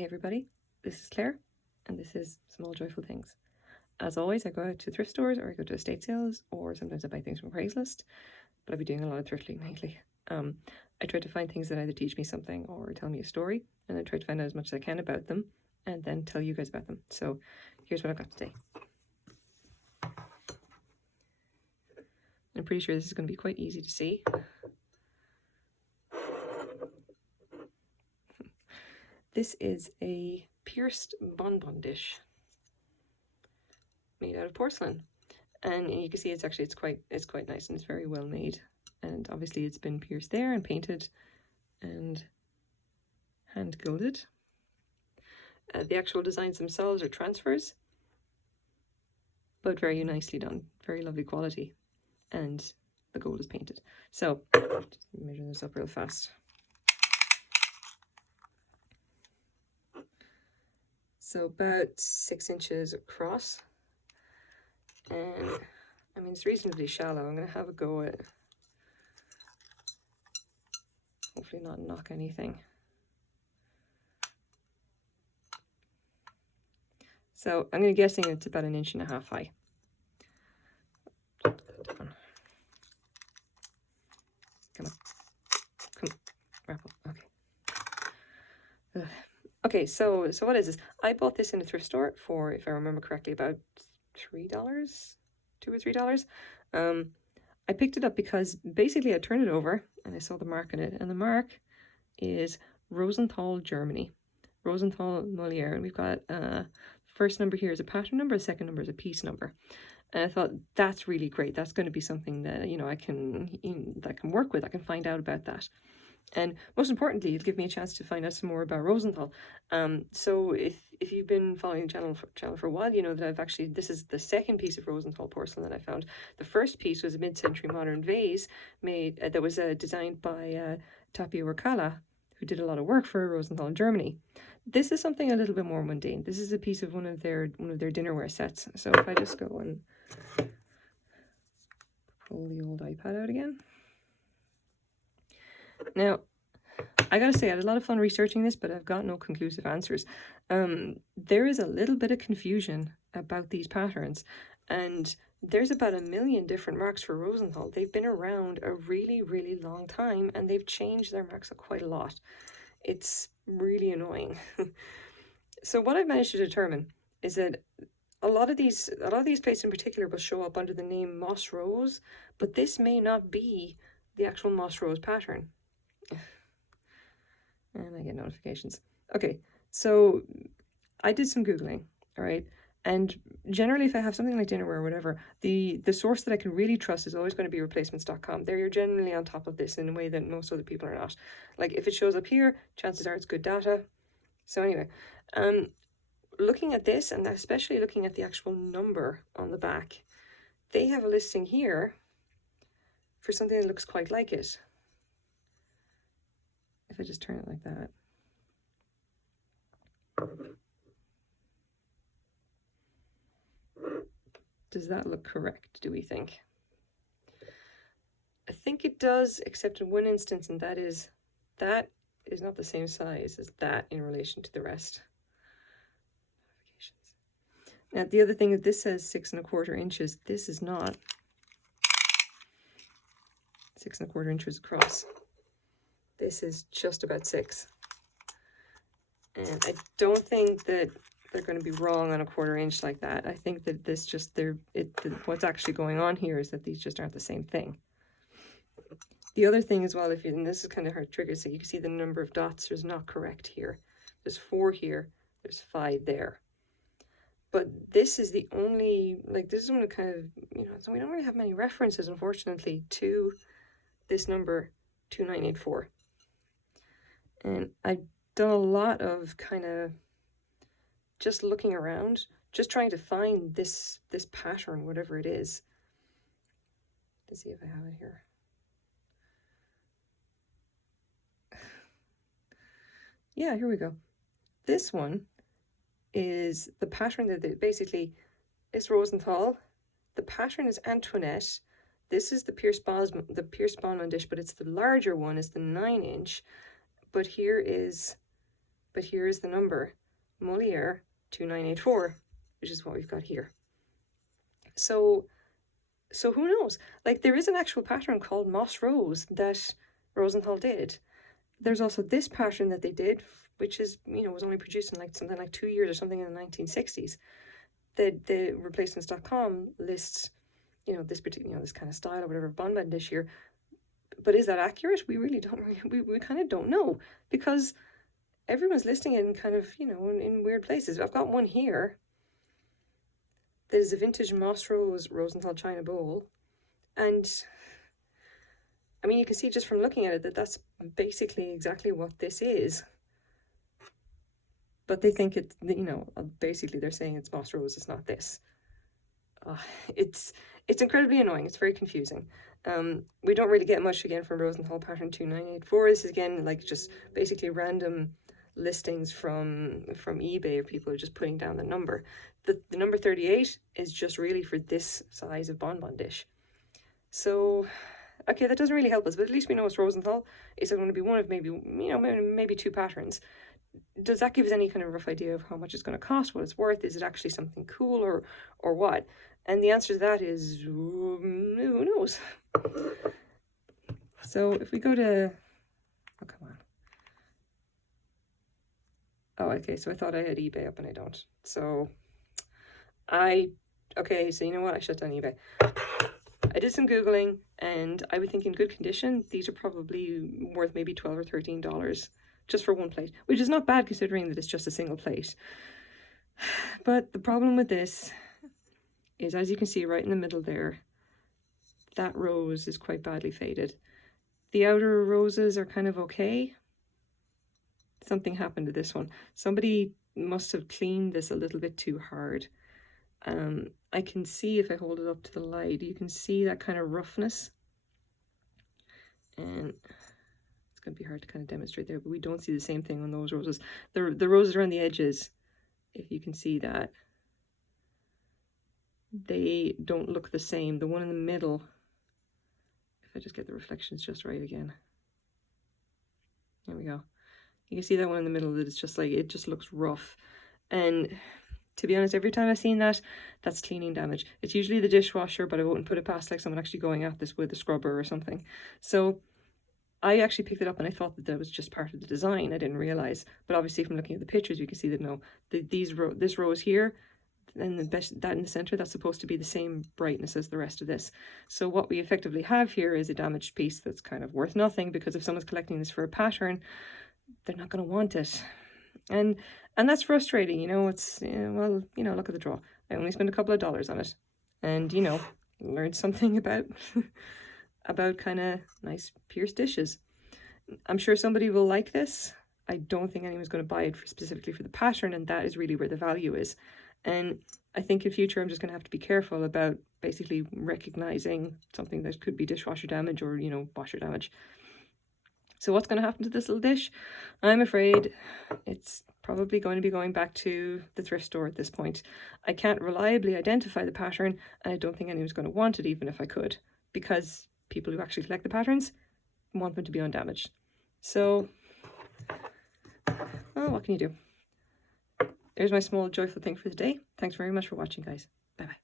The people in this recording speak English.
Hey everybody, this is Claire, and this is Small Joyful Things. As always, I go out to thrift stores, or I go to estate sales, or sometimes I buy things from Craigslist, but I've been doing a lot of thrifting lately. I try to find things that either teach me something or tell me a story, and I try to find out as much as I can about them, and then tell you guys about them. So here's what I've got today. I'm pretty sure this is going to be quite easy to see. This is a pierced bonbon dish made out of porcelain, and you can see it's quite nice, and it's very well made, and obviously it's been pierced there and painted and hand gilded. The actual designs themselves are transfers, but very nicely done, very lovely quality, and the gold is painted. So just measure this up real fast. So about 6 inches across, and I mean it's reasonably shallow. I'm going to have a go at hopefully not knock anything. So I'm going to guessing it's about 1.5 inches high. Come on, wrap up. Okay. Okay, so what is this? I bought this in a thrift store for, if I remember correctly, about $3, $2 or $3. I picked it up because basically I turned it over and I saw the mark on it, and the mark is Rosenthal, Germany. Rosenthal, Molière, and we've got first number here is a pattern number, the second number is a piece number. And I thought that's really great. That's going to be something that I can work with. I can find out about that. And most importantly, it'll give me a chance to find out some more about Rosenthal. So if you've been following the channel for a while, you know that this is the second piece of Rosenthal porcelain that I found. The first piece was a mid-century modern vase made that was designed by Tapio Urkala, who did a lot of work for Rosenthal in Germany. This is something a little bit more mundane. This is a piece of one of their dinnerware sets. So if I just go and pull the old iPad out again. Now, I gotta say, I had a lot of fun researching this, but I've got no conclusive answers. There is a little bit of confusion about these patterns, and there's about 1 million different marks for Rosenthal. They've been around a really, really long time, and they've changed their marks quite a lot. It's really annoying. So what I've managed to determine is that a lot of these plates in particular will show up under the name Moss Rose, but this may not be the actual Moss Rose pattern. And I get notifications. Okay, so I did some Googling, all right? And generally, if I have something like dinnerware or whatever, the source that I can really trust is always going to be replacements.com. They're generally on top of this in a way that most other people are not. Like, if it shows up here, chances are it's good data. So anyway, looking at this, and especially looking at the actual number on the back, they have a listing here for something that looks quite like it. If I just turn it like that. Does that look correct, do we think? I think it does, except in one instance, and that is not the same size as that in relation to the rest. Now, the other thing is this says 6 1/4 inches. This is not 6 1/4 inches across. This is just about 6. And I don't think that they're going to be wrong on 1/4 inch like that. I think that this just, what's actually going on here is that these just aren't the same thing. The other thing as well, and this is kind of hard to trigger, so you can see the number of dots is not correct here. There's 4 here, there's 5 there. But this is the only, this is one of kind of, so we don't really have many references, unfortunately, to this number 2984. And I've done a lot of kind of just looking around, just trying to find this pattern, whatever it is. Let's see if I have it here. Yeah, here we go. This one is the pattern that basically is Rosenthal. The pattern is Antoinette. This is the pierced bonbon dish, but it's the larger one, is the 9 inch. But here is but here's the number, Molière 2984, which is what we've got here. So who knows? Like, there is an actual pattern called Moss Rose that Rosenthal did. There's also this pattern that they did, which is, was only produced in like something like 2 years or something in the 1960s. The replacements.com lists, this particular, this kind of style or whatever Bonbon dish here. But is that accurate? We really don't. We kind of don't know, because everyone's listing it in kind of, in weird places. I've got one here. There's a vintage Moss Rose Rosenthal china bowl, and I mean, you can see just from looking at it that that's basically exactly what this is. But they think it, basically they're saying it's Moss Rose, it's not this. It's incredibly annoying. It's very confusing. We don't really get much again from Rosenthal pattern 2984. This is again like just basically random listings from eBay, or people are just putting down the number. The number 38 is just really for this size of Bonbon dish. So, okay, that doesn't really help us, but at least we know it's Rosenthal. It's going to be one of maybe two patterns. Does that give us any kind of rough idea of how much it's going to cost, what it's worth? Is it actually something cool or what? And the answer to that is, who knows? So if we go to, oh, come on. Oh, okay, so I thought I had eBay up and I don't. So okay, so you know what? I shut down eBay. I did some Googling, and I would think in good condition, these are probably worth maybe $12 or $13 just for one plate, which is not bad considering that it's just a single plate. But the problem with this is, as you can see right in the middle there, that rose is quite badly faded. The outer roses are kind of okay. Something happened to this one. Somebody must have cleaned this a little bit too hard. I can see, if I hold it up to the light, you can see that kind of roughness. And it's going to be hard to kind of demonstrate there, but we don't see the same thing on those roses. The roses around the edges, if you can see that, they don't look the same. The one in the middle, if I just get the reflections just right again. There we go. You can see that one in the middle, that it's just like, it just looks rough. And to be honest, every time I've seen that, that's cleaning damage. It's usually the dishwasher, but I wouldn't put it past like someone actually going at this with a scrubber or something. So I actually picked it up and I thought that was just part of the design. I didn't realize, but obviously from looking at the pictures, you can see that no, this rose here and that in the center, that's supposed to be the same brightness as the rest of this. So what we effectively have here is a damaged piece that's kind of worth nothing, because if someone's collecting this for a pattern, they're not going to want it. And that's frustrating, it's, well, look at the draw. I only spent a couple of dollars on it, and, learned something about, about kind of nice pierced dishes. I'm sure somebody will like this. I don't think anyone's going to buy it specifically for the pattern, and that is really where the value is. And I think in future, I'm just going to have to be careful about basically recognizing something that could be dishwasher damage or, washer damage. So what's going to happen to this little dish? I'm afraid it's probably going to be going back to the thrift store at this point. I can't reliably identify the pattern, and I don't think anyone's going to want it, even if I could, because people who actually collect the patterns want them to be undamaged. So, well, what can you do? There's my small joyful thing for the day. Thanks very much for watching, guys. Bye-bye.